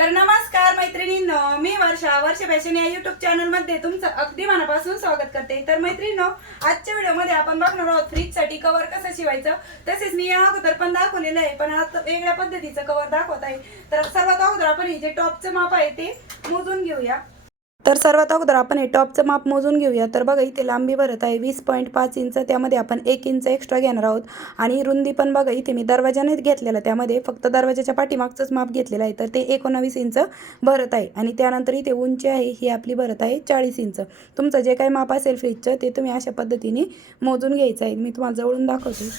तर नमस्कार मैत्रिणींनो मी वर्षा वर्ष फॅशन या युट्यूब चॅनलमध्ये तुमचं अगदी मनापासून स्वागत करते. तर मैत्रिणींनो आजच्या व्हिडिओमध्ये आपण बघणार आहोत फ्रीजसाठी कसं शिवायचं. तसेच मी या अगोदर पण दाखवलेलं आहे पण आता वेगळ्या पद्धतीचं कवर दाखवत आहे. तर सर्वात अगोदर आपण हे जे टॉपचं माप आहे ते मोजून घेऊया. तर सर्वात अगोदर आपण हे टॉपचं माप मोजून घेऊया. तर बघा इथे लांबी भरत आहे वीस पॉईंट पाच इंच. त्यामध्ये आपण एक इंच एक्स्ट्रा घेणार आहोत. आणि रुंदी पण बघा इथे मी दरवाजाने घेतलेला. त्यामध्ये फक्त दरवाजाच्या पाठीमागचंच माप घेतलेलं आहे. तर ते एकोणावीस इंच भरत आहे. आणि त्यानंतर इथे उंची आहे ही आपली भरत आहे चाळीस इंच. तुमचं जे काही माप असेल फ्रीजचं ते तुम्ही अशा पद्धतीने मोजून घ्यायचं आहे. मी तुम्हाला जवळून दाखवते.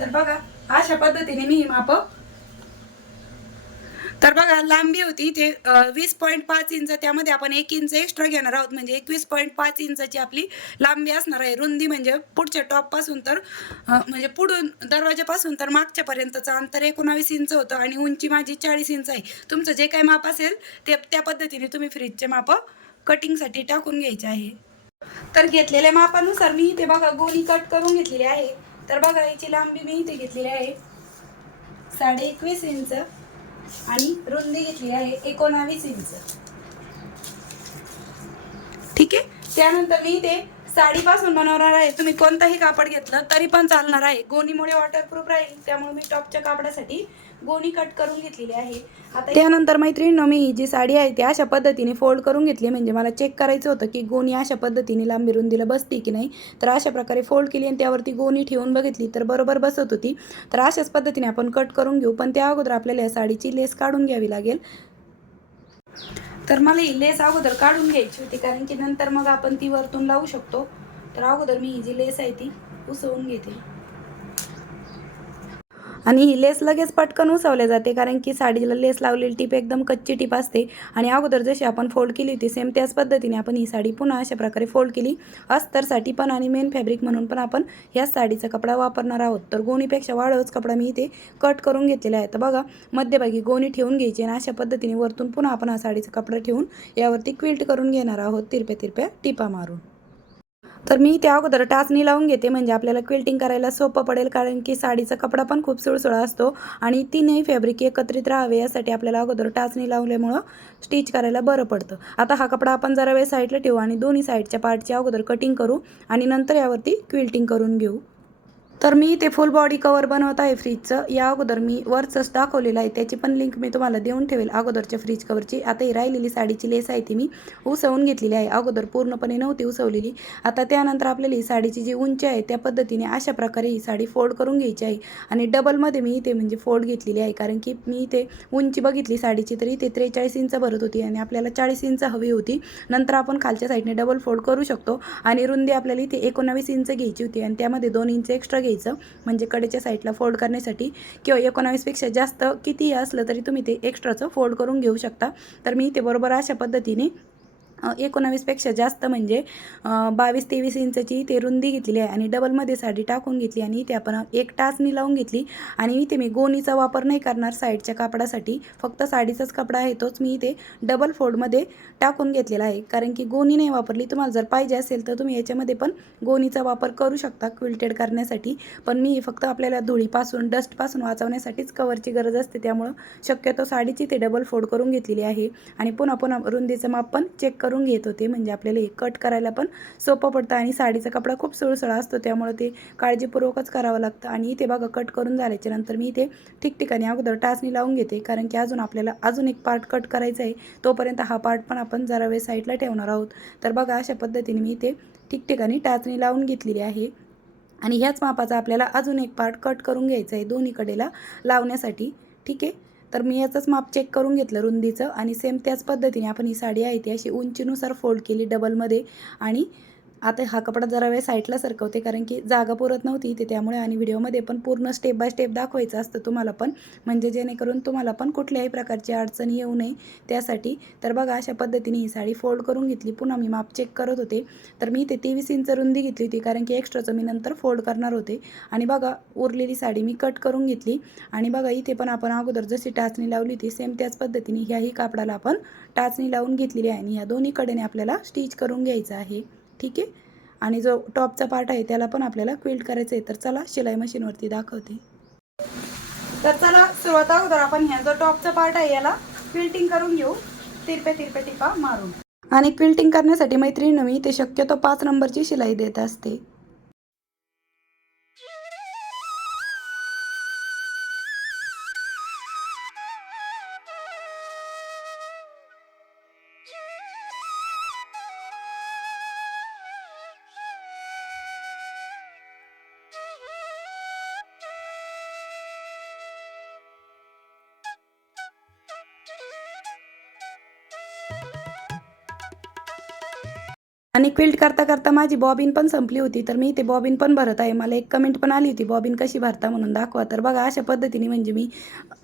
तर बघा अशा पद्धतीने मी ही माप तर बघा लांबी होती ते वीस पॉईंट पाच इंच. त्यामध्ये आपण एक इंच एक्स्ट्रा घेणार आहोत. म्हणजे एकवीस पॉईंट पाच इंचाची आपली लांबी असणार आहे. रुंदी म्हणजे पुढच्या टॉपपासून तर म्हणजे पुढून दरवाजापासून तर मागच्यापर्यंतचं अंतर एकोणावीस इंच होतं आणि उंची माझी चाळीस इंच आहे. तुमचं जे काही माप असेल ते त्या पद्धतीने तुम्ही फ्रीजचे माप कटिंगसाठी टाकून घ्यायचे आहे. तर घेतलेल्या मापानुसार मी इथे बघा गोली कट करून घेतलेली आहे. तर बघा याची लांबी मी इथे घेतलेली आहे. साडे एकवीस इंच. आणि रुंदी घेतली आहे एकोणावीस इंच. ठीक आहे? त्यानंतर मी ते साडीपासून बनवणार आहे. तुम्ही कोणताही कापड घेतलं तरी पण चालणार आहे. गोणीमुळे वॉटरप्रूफ राहील. त्यामुळे मी टॉपच्या कापडासाठी गोणी कट करून घेतलेली आहे. आता त्यानंतर मैत्रिणीनं मी ही जी साडी आहे ती अशा पद्धतीने फोल्ड करून घेतली. म्हणजे मला चेक करायचं होतं की गोणी अशा पद्धतीने लांबी दिलं बसते की नाही. तर अशा प्रकारे फोल्ड केली आणि त्यावरती गोणी ठेवून बघितली तर बरोबर बसत होती. तर अशाच पद्धतीने आपण कट करून घेऊ. पण त्या अगोदर आपल्याला या साडीची लेस काढून घ्यावी लागेल. तर मला ही लेस अगोदर काढून घ्यायची होती कारण की नंतर मग आपण ती वरतून लावू शकतो. तर अगोदर मी ही जी लेस आहे ती उसवून घेते. आणि ही लेस लगेच पटकन उसवल्या जाते कारण की साडीला लेस लावलेली टीप एकदम कच्ची टीप असते. आणि अगोदर जशी आपण फोल्ड केली होती सेम त्याच पद्धतीने आपण ही साडी पुन्हा अशा प्रकारे फोल्ड केली. अस्तरसाठी पण आणि मेन फॅब्रिक म्हणून पण आपण ह्याच साडीचा कपडा वापरणार आहोत. तर गोणीपेक्षा वाढवच कपडा मी इथे कट करून घेतलेला आहे. तर बघा मध्यभागी गोणी ठेवून घ्यायची आणि अशा पद्धतीने वरतून पुन्हा आपण हा साडीचा कपडा ठेवून यावरती क्विल्ट करून घेणार आहोत. तिरप्या तिरप्या टिपा मारून. तर मी त्या अगोदर टाचणी लावून घेते म्हणजे आपल्याला क्विल्टिंग करायला सोपं पडेल कारण की साडीचा कपडा पण खूप सुळसुळा असतो आणि तीनही फॅब्रिक एकत्रित राहावे यासाठी आपल्याला अगोदर टाचणी लावल्यामुळं स्टिच करायला बरं पडतं. आता हा कपडा आपण जरा वेळ साईडला ठेवू आणि दोन्ही साईडच्या पार्टची अगोदर कटिंग करू आणि नंतर यावरती क्विल्टिंग करून घेऊ. तर मी ते फुल बॉडी कवर बनवत आहे फ्रीजचं या अगोदर मी वरचंच दाखवलेलं आहे. त्याची पण लिंक मी तुम्हाला देऊन ठेवेल. अगोदरच्या फ्रीज कवरची आता ही राहिलेली साडीची लेस आहे ती मी उसवून घेतलेली आहे. अगोदर पूर्णपणे नव्हती उसवलेली आता त्यानंतर आपल्याला ही साडीची जी उंची आहे त्या पद्धतीने अशा प्रकारे ही साडी फोल्ड करून घ्यायची आहे. आणि डबलमध्ये मी इथे म्हणजे फोल्ड घेतलेली आहे. कारण की मी इथे उंची बघितली साडीची तर इथे त्रेचाळीस इंच भरत होती आणि आपल्याला चाळीस इंच हवी होती. नंतर आपण खालच्या साईडने डबल फोल्ड करू शकतो. आणि रुंदी आपल्याला इथे एकोणावीस इंच घ्यायची होती आणि त्यामध्ये दोन इंच एक्स्ट्रा घ्यायचं. म्हणजे कडेच्या साईडला फोल्ड करण्यासाठी किंवा एकोणावीसपेक्षा जास्त कितीही असलं तरी तुम्ही ते एक्स्ट्राचं फोल्ड करून घेऊ शकता. तर मी ते बरोबर अशा पद्धतीने एकोणावीसपेक्षा जास्त म्हणजे बावीस तेवीस इंचची ते रुंदी घेतलेली आहे आणि डबलमध्ये साडी टाकून घेतली आणि इथे आपण एक टाचणी लावून घेतली आणि इथे मी गोणीचा वापर नाही करणार साईडच्या कापडासाठी फक्त साडीचाच कपडा आहे तोच मी इथे डबल फोल्डमध्ये टाकून घेतलेला आहे. कारण की गोणी नाही वापरली तुम्हाला जर पाहिजे असेल तर तुम्ही याच्यामध्ये पण गोणीचा वापर करू शकता क्विल्टेड करण्यासाठी. पण मी फक्त आपल्याला धुळीपासून डस्टपासून वाचवण्यासाठीच कवरची गरज असते त्यामुळं शक्यतो साडीची ते डबल फोल्ड करून घेतलेली आहे. आणि पुन्हा पुन्हा रुंदीचं माप पण चेक करून घेत होते. म्हणजे आपल्याला हे कट करायला पण सोपं पडतं आणि साडीचा कपडा खूप सुळसळा असतो. त्यामुळे ते काळजीपूर्वकच करावं लागतं आणि इथे बघा कट करून झाल्याच्यानंतर मी इथे ठिकठिकाणी अगोदर टाचणी लावून घेते. कारण की अजून आपल्याला अजून एक पार्ट कट करायचा आहे. तोपर्यंत हा पार्ट पण आपण जरा वेळ साईडला ठेवणार आहोत. तर बघा अशा पद्धतीने मी इथे ठिकठिकाणी टाचणी लावून घेतलेली आहे. आणि ह्याच मापाचा आपल्याला अजून एक पार्ट कट करून घ्यायचा आहे. दोन्हीकडेला लावण्यासाठी. ठीक आहे? तर मी याचंच माप चेक करून घेतलं रुंदीचं आणि सेम त्याच पद्धतीने आपण ही साडी आहे ती अशी उंचीनुसार फोल्ड केली डबलमध्ये आणि आता हा कपडा जरा वेळ साईडला सरकवते कारण की जागा पुरत नव्हती इथे त्यामुळे आणि व्हिडिओमध्ये पण पूर्ण स्टेप बाय स्टेप दाखवायचं असतं तुम्हाला पण. म्हणजे जेणेकरून तुम्हाला पण कुठल्याही प्रकारची अडचण येऊ नये त्यासाठी. तर बघा अशा पद्धतीने ही साडी फोल्ड करून घेतली. पुन्हा मी माप चेक करत होते. तर मी इथे तेवीस इंच रुंदी घेतली होती कारण की एक्स्ट्राचं मी नंतर फोल्ड करणार होते. आणि बघा उरलेली साडी मी कट करून घेतली. आणि बघा इथे पण आपण अगोदर जशी टाचणी लावली होती सेम त्याच पद्धतीने ह्याही कापडाला आपण टाचणी लावून घेतलेली आहे. आणि ह्या दोन्ही कडेने आपल्याला स्टिच करून घ्यायचं आहे. ठीक आहे? आणि जो टॉपचा पार्ट आहे त्याला पण आपल्याला क्विल्ट करायचं आहे. तर चला शिलाई मशीनवरती दाखवते. तर चला सुरुवात अगोदर आपण ह्या जो टॉपचा पार्ट आहे याला क्विल्टिंग करून घेऊ. तिरपे तिरपे टिपा मारून. आणि क्विल्टिंग करण्यासाठी मैत्रिणी मी ते शक्यतो पाच नंबरची शिलाई देत असते. आणि क्विल्ट करता करता माझी बॉबिन पण संपली होती. तर मी ते बॉबिन पण भरत आहे. मला एक कमेंट पण आली होती बॉबिन कशी भरता म्हणून दाखवा. तर बघा अशा पद्धतीने म्हणजे मी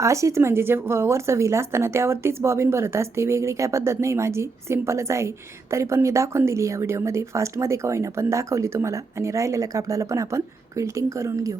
अशीच म्हणजे जे व- वरचं व्हील असताना त्यावरतीच बॉबिन भरत असते. वेगळी काय पद्धत नाही माझी. सिम्पलच आहे. तरी पण मी दाखवून दिली या व्हिडिओमध्ये फास्टमध्ये का होईना पण दाखवली तुम्हाला. आणि राहिलेल्या कापडाला पण आपण क्विल्टिंग करून घेऊ.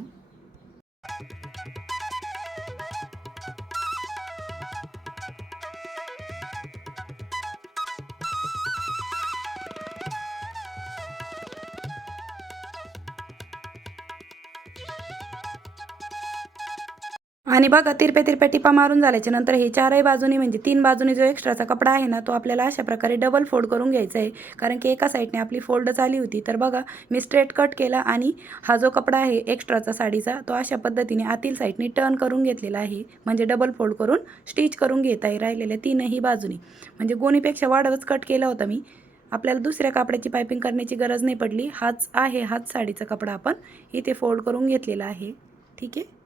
आणि बघा तिरप्या तिरप्या टिपा मारून झाल्याच्यानंतर हे चारही बाजूनी म्हणजे तीन बाजूनी जो एक्स्ट्राचा कपडा आहे ना तो आपल्याला अशा प्रकारे डबल फोल्ड करून घ्यायचा आहे. कारण की एका साईडने आपली फोल्ड झाली होती. तर बघा मी स्ट्रेट कट केला आणि हा जो कपडा आहे एक्स्ट्राचा साडीचा तो अशा पद्धतीने आतील साईडने टर्न करून घेतलेला आहे. म्हणजे डबल फोल्ड करून स्टिच करून घेत आहे राहिलेल्या तीनही बाजूनी. म्हणजे गोणीपेक्षा वाढवच कट केला होता मी. आपल्याला दुसऱ्या कापड्याची पायपिंग करण्याची गरज नाही पडली. हाच आहे हाच साडीचा कपडा आपण इथे फोल्ड करून घेतलेला आहे. ठीक आहे?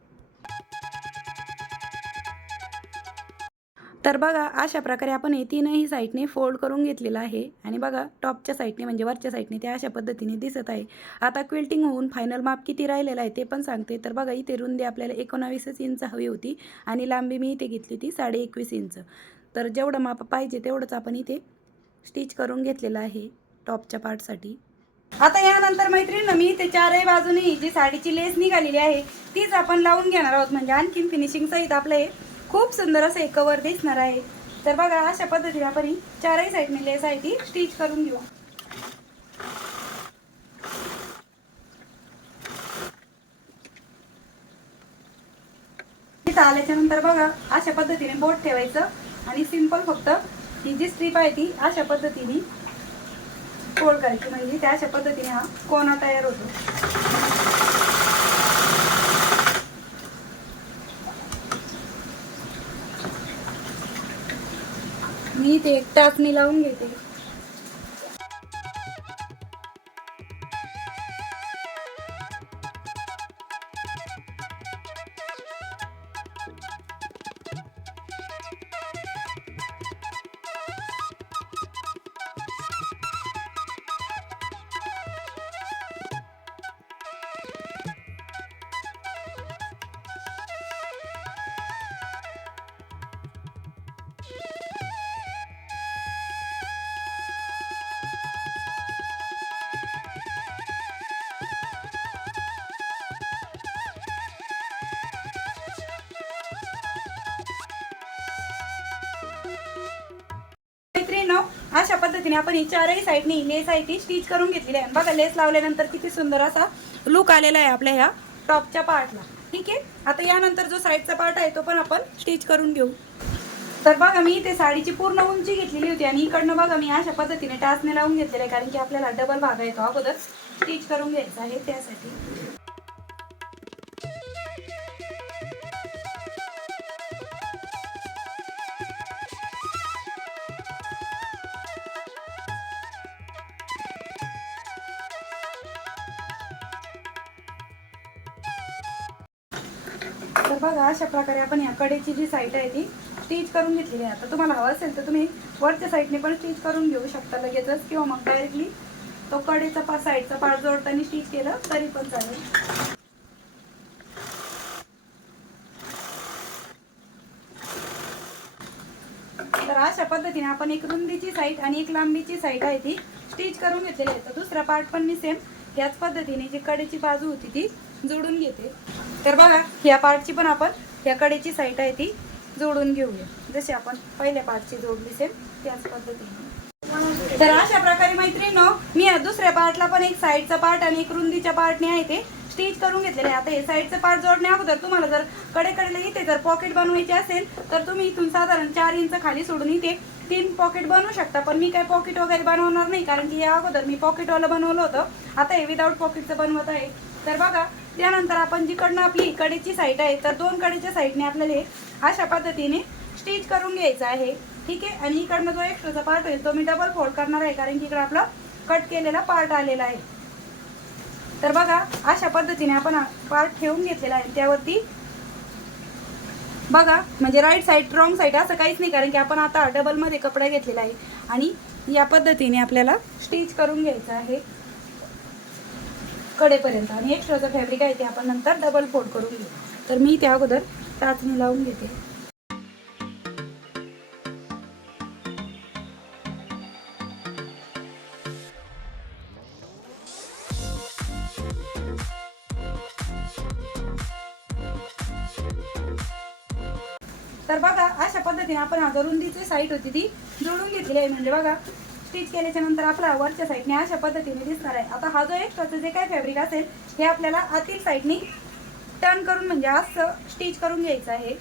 तर बघा अशा प्रकारे आपण हे तीनही साईडने फोल्ड करून घेतलेलं आहे. आणि बघा टॉपच्या साईडने म्हणजे वरच्या साईडने ते अशा पद्धतीने दिसत आहे. आता क्विल्टिंग होऊन फायनल माप किती राहिलेलं आहे ते पण सांगते. तर बघा इथे रुंदी आपल्याला एकोणावीसच इंच हवी होती आणि लांबी मी इथे घेतली होती साडे एकवीस इंच तर जेवढं माप पाहिजे तेवढंच आपण इथे स्टिच करून घेतलेलं आहे टॉपच्या पार्टसाठी आता यानंतर मैत्रिणी मी ते चारही बाजूनी जी साडीची लेस निघालेली आहे तीच आपण लावून घेणार आहोत. म्हणजे आणखीन फिनिशिंग सहित आपलं हे खूप सुंदर असं एक कवर दिसणार आहे. तर बघा अशा पद्धतीने आपण चारही साईडने लेस आहे ती स्टिच करून घेऊ. तिथं आल्याच्यानंतर बघा अशा पद्धतीने बोट ठेवायचं आणि सिंपल फक्त ही जी स्ट्रीप आहे ती अशा पद्धतीने फोल्ड करायची. म्हणजे त्या अशा पद्धतीने हा कोणा तयार होतो. मी ते एक टाचणी लावून घेते. अशा पद्धतीने आपण ही चारही साईडनी लेस आहे ती स्टिच करून घेतलेली आहे. बघा लेस लावल्यानंतर किती सुंदर असा लुक आलेला आहे आपल्या ह्या टॉपच्या पार्टला ठीक आहे? आता यानंतर जो साईडचा पार्ट आहे तो पण आपण स्टिच करून घेऊ. तर बघा मी ते साडीची पूर्ण उंची घेतलेली होती आणि इकडनं बघा मी अशा पद्धतीने टाचने लावून घेतलेले आहे कारण की आपल्याला डबल भागा येतो अगोदर स्टिच करून घ्यायचा आहे त्यासाठी. तर बघा अशा प्रकारे आपण या कडेची जी साईड आहे ती स्टिच करून घेतलेली आहे. आता तुम्हाला हवं असेल तर तुम्ही वरच्या साईडने पण स्टिच करून घेऊ शकता लगेचच किंवा मग डायरेक्टली तो कडेचा पा साईडचा पार्ट जोडताना स्टिच केलं तरी पण चालेल. तर अशा पद्धतीने आपण एक रुंदीची साईड आणि एक लांबीची साईड आहे ती स्टिच करून घेतलेली आहे. तर दुसरा पार्ट पण मी सेम याच पद्धतीने जी कडेची बाजू होती ती जोडून घेते. तर बघा ह्या पार्टची पण आपण ह्या कडेची साईड आहे ती जोडून घेऊया. जशी आपण पहिल्या पार्टची जोडली सेम त्याच पद्धतीने. तर अशा प्रकारे मैत्रिणीनो मी या दुसऱ्या पार्टला पण एक साईडचा पार्ट आणि एक रुंदीच्या पार्टने आहे ते स्टिच करून घेतलेले आता हे साईडचं पार्ट जोडण्या अगोदर तुम्हाला जर कडेकडे इथे जर पॉकेट बनवायचे असेल तर तुम्ही इथून साधारण चार इंच खाली सोडून इथे तीन पॉकेट बनवू शकता. पण मी काय पॉकेट वगैरे बनवणार नाही कारण की या अगोदर मी पॉकेटवालं बनवलं होतं. आता हे विदाऊट पॉकेटचं बनवत आहे. तर बघा त्यानंतर आपण जिकडनं आपली कडेची साईड आहे तर दोन कडेच्या साईडने आपल्याला हे अशा पद्धतीने स्टिच करून घ्यायचं आहे. ठीक आहे? आणि इकडनं जो एक्स्ट्राचा पार्ट होईल तो मी डबल फोल्ड करणार आहे कारण की इकडं आपला कट केलेला पार्ट आलेला आहे. तर बघा अशा पद्धतीने आपण पार्ट ठेवून घेतलेला आहे. त्यावरती बघा म्हणजे राईट साईड रॉंग साईड असं काहीच नाही कारण की आपण आता डबलमध्ये कपडा घेतलेला आहे. आणि या पद्धतीने आपल्याला स्टिच करून घ्यायचं आहे. कडेपर्यंत. आणि एक्स्ट्राचं फॅब्रिक आहे ते आपण नंतर डबल फोल्ड करून घेऊ. तर मी त्या अगोदर चाचणी लावून घेते. तर बघा अशा पद्धतीने आपण हा रुंदीची होती ती जोडून घेतली आहे. म्हणजे बघा स्टिच केल्याच्यानंतर आपला वरच्या साईडने अशा पद्धतीने दिसणार आहे. आता हा जो एक्स्ट्राचं जे काय फॅब्रिक असेल हे आपल्याला आतील साईडनी टर्न करून म्हणजे असं स्टिच करून घ्यायचं आहे.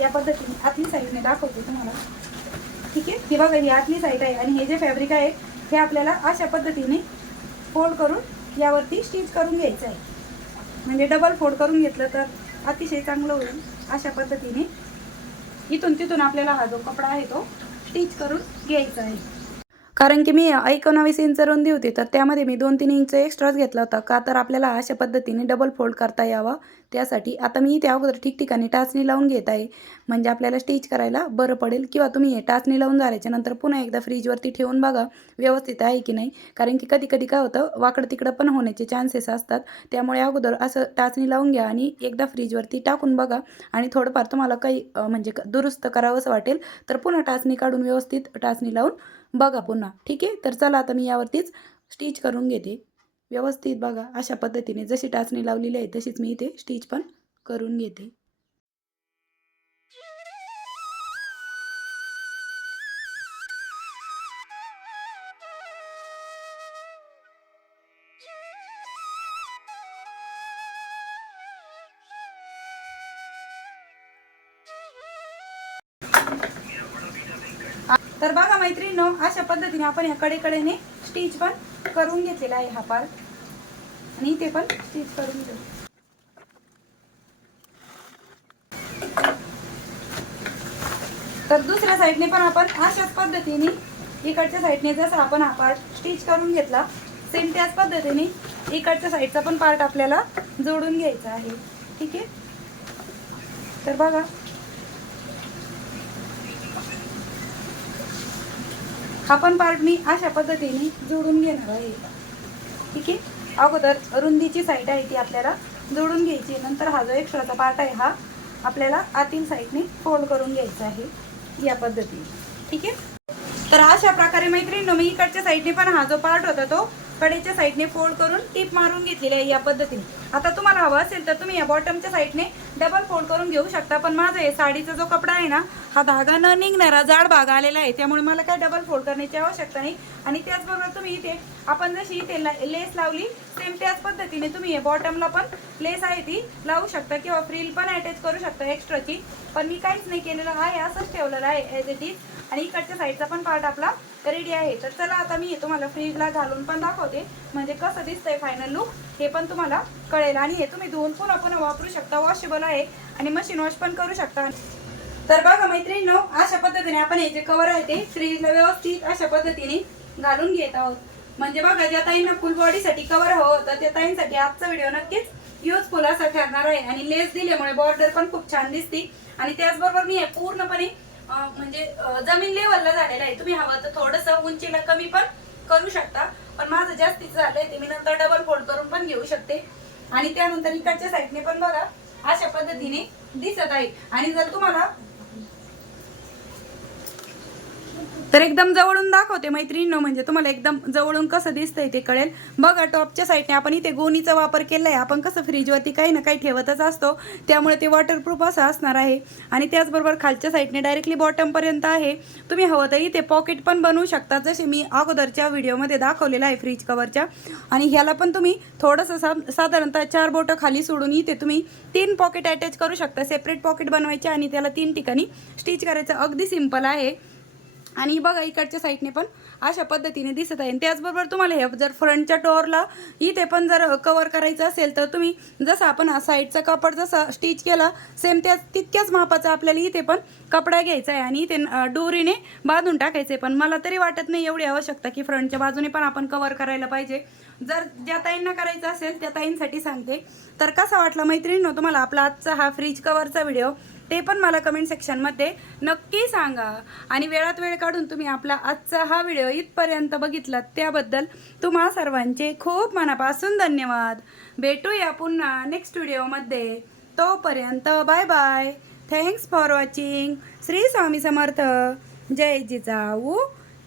या पद्धतीने आतली साईडने दाखवते तुम्हाला. ठीक आहे? ही बघा ही आतली साईड आहे आणि हे जे फॅब्रिक आहे हे आपल्याला अशा पद्धतीने फोल्ड करून यावरती स्टिच करून घ्यायचं आहे. म्हणजे डबल फोल्ड करून घेतलं तर अतिशय चांगलं होईल. अशा पद्धतीने इथून तिथून आपल्याला हा जो कपडा आहे तो टीच करून घ्यायचं आहे. कारण की मी एकोणावीस इंच रुंदी होती तर त्यामध्ये मी दोन तीन इंच एक्स्ट्राच घेतला होता. का तर आपल्याला अशा पद्धतीने डबल फोल्ड करता यावा. त्यासाठी आता मी त्या अगोदर ठिकठिकाणी टाचणी लावून घेत आहे. म्हणजे आपल्याला स्टिच करायला बरं पडेल. किंवा तुम्ही हे टाचणी लावून झाल्याच्यानंतर पुन्हा एकदा फ्रीजवरती ठेवून बघा व्यवस्थित आहे की नाही. कारण की कधी कधी काय होतं वाकडं तिकडं पण होण्याचे चान्सेस असतात. त्यामुळे अगोदर असं टाचणी लावून घ्या आणि एकदा फ्रीजवरती टाकून बघा. आणि थोडंफार तुम्हाला काही म्हणजे क- दुरुस्त करावंसं वाटेल तर पुन्हा टाचणी काढून व्यवस्थित टाचणी लावून बघा पुन्हा. ठीक आहे? तर चला आता मी यावरतीच स्टिच करून घेते. व्यवस्थित बघा अशा पद्धतीने जशी टाचणी लावलेली आहे तशीच मी इथे स्टिच पण करून घेते. तर बघा मैत्रिणी अशा पद्धतीने आपण या कडेकडेने स्टिच पण करून घेतलेला आहे हा पार्ट आणि इथे पण स्टिच करून घेऊ. तर दुसऱ्या साईडने पण आपण अशाच पद्धतीने इकडच्या साईडने जसं आपण हा पार्ट स्टिच करून घेतला सेम त्याच पद्धतीने इकडच्या साईडचा पण पार्ट आपल्याला जोडून घ्यायचा आहे. ठीक आहे? तर बघा. हा पण पार्ट मी अशा पद्धतीने जोडून घेणार आहे. ठीक आहे? अगोदर रुंदीची साईड आहे ती आपल्याला जोडून घ्यायची. नंतर हा जो एक्स्ट्राचा पार्ट आहे हा आपल्याला आतील साईडने फोल्ड करून घ्यायचा आहे. या पद्धतीने. ठीक आहे? तर अशा प्रकारे मैत्रिणी मी इकडच्या साईडने पण हा जो पार्ट होता तो कडेच्या साईडने फोल्ड करून टीप मारून घेतलेली आहे या पद्धतीने. आता तुम्हाला हवं असेल तर तुम्ही या बॉटमच्या साईडने डबल फोल्ड करून घेऊ शकता. पण माझा हे साडीचा जो कपडा आहे ना हा धागा न निघणारा जाड भाग आलेला आहे. त्यामुळे मला काय डबल फोल्ड करण्याची आवश्यकता नाही. आणि त्याचबरोबर तुम्ही इथे आपण जशी इथे लेस लावली सेम त्याच पद्धतीने तुम्ही हे बॉटमला पण लेस आहे ती लावू शकता किंवा फ्रील पण अटॅच करू शकता एक्स्ट्राची पण मी काहीच नाही केलेलं आहे असंच ठेवलेलं आहे एज इट इज आणि इकडच्या साईडचा पण पार्ट आपला रेडी आहे. तर चला आता मी तुम्हाला फ्रीजला घालून पण दाखवते. म्हणजे कसं दिसतंय फायनल लुक हे पण तुम्हाला कळेल. आणि हे तुम्ही धुवून पुन्हा पुन्हा वापरू शकता. वॉशेबल आहे. आणि मशीन वॉश पण करू शकता. तर बघा मैत्रिणींनो अशा पद्धतीने आपण हे जे कवर आहे ते फ्रीजला व्यवस्थित अशा पद्धतीने घालून घेत आहोत. म्हणजे बघा ज्या ताईंना फुल बॉडीसाठी कवर हवं होतं त्या ताईंसाठी आजचा व्हिडिओ नक्कीच युजफुल असा ठरणार आहे. आणि लेस दिल्यामुळे बॉर्डर पण खूप छान दिसते. आणि त्याचबरोबर मी हे पूर्णपणे म्हणजे जमीन लेवलला झालेलं आहे. तुम्ही हवं तर थोडंसं उंचीला कमी पण करू शकता. पण माझं जास्तीच झालंय ते मी नंतर डबल फोल्ड करून पण घेऊ शकते. आणि त्यानंतर इकडच्या साईडने पण बघा अशा पद्धतीने दिसत आहे. आणि जर तुम्हाला तर एकदम जवळून दाखवते मैत्रिणीनं म्हणजे तुम्हाला एकदम जवळून कसं दिसतंय ते कळेल. बघा टॉपच्या साईडने आपण इथे गोणीचा वापर केला आहे आपण कसं फ्रीजवरती काही ना काही ठेवतच असतो. त्यामुळे ते वॉटरप्रूफ असं असणार आहे. आणि त्याचबरोबर खालच्या साईडने डायरेक्टली बॉटमपर्यंत आहे. तुम्ही हवं तर इथे पॉकेट पण बनवू शकता. जसे मी अगोदरच्या व्हिडिओमध्ये दाखवलेलं आहे फ्रीज कवरच्या आणि ह्याला पण तुम्ही थोडंसं सा साधारणतः चार बोटं खाली सोडून इथे तुम्ही तीन पॉकेट अटॅच करू शकता. सेपरेट पॉकेट बनवायचे आणि त्याला तीन ठिकाणी स्टिच करायचं. अगदी सिंपल आहे. आणि बघा इकडच्या साईडने पण अशा पद्धतीने दिसत आहे. आणि त्याचबरोबर तुम्हाला हे जर फ्रंटच्या डोअरला इथे पण जर कवर करायचं असेल तर तुम्ही जसं आपण साईडचा कापड जसा स्टिच केला सेम त्या तितक्याच मापाचा आपल्याला इथे पण कपडा घ्यायचा आहे आणि इथे डोरीने दोरीने बांधून टाकायचे पण मला तरी वाटत नाही एवढी आवश्यकता की फ्रंटच्या बाजूने पण आपण कवर करायला पाहिजे. जर ज्या ताईंना करायचं असेल त्या ताईंसाठी सांगते. तर कसा वाटला मैत्रिणीनो तुम्हाला आपला आजचा हा फ्रीज कवरचा व्हिडिओ ते पण मला कमेंट सेक्शनमध्ये नक्की सांगा. आणि वेळात वेळ काढून तुम्ही आपला आजचा हा व्हिडिओ इथपर्यंत बघितला त्याबद्दल तुम्हा सर्वांचे खूप मनापासून धन्यवाद. भेटूया पुन्हा नेक्स्ट व्हिडिओमध्ये तोपर्यंत bye bye thanks for watching Shri Swami Samarth. जय जिजाऊ.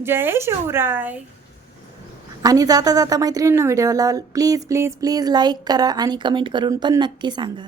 जय शिवराय. आणि जाता जाता मैत्रिणींना व्हिडिओला प्लीज प्लीज प्लीज लाईक करा आणि कमेंट करून पण नक्की सांगा.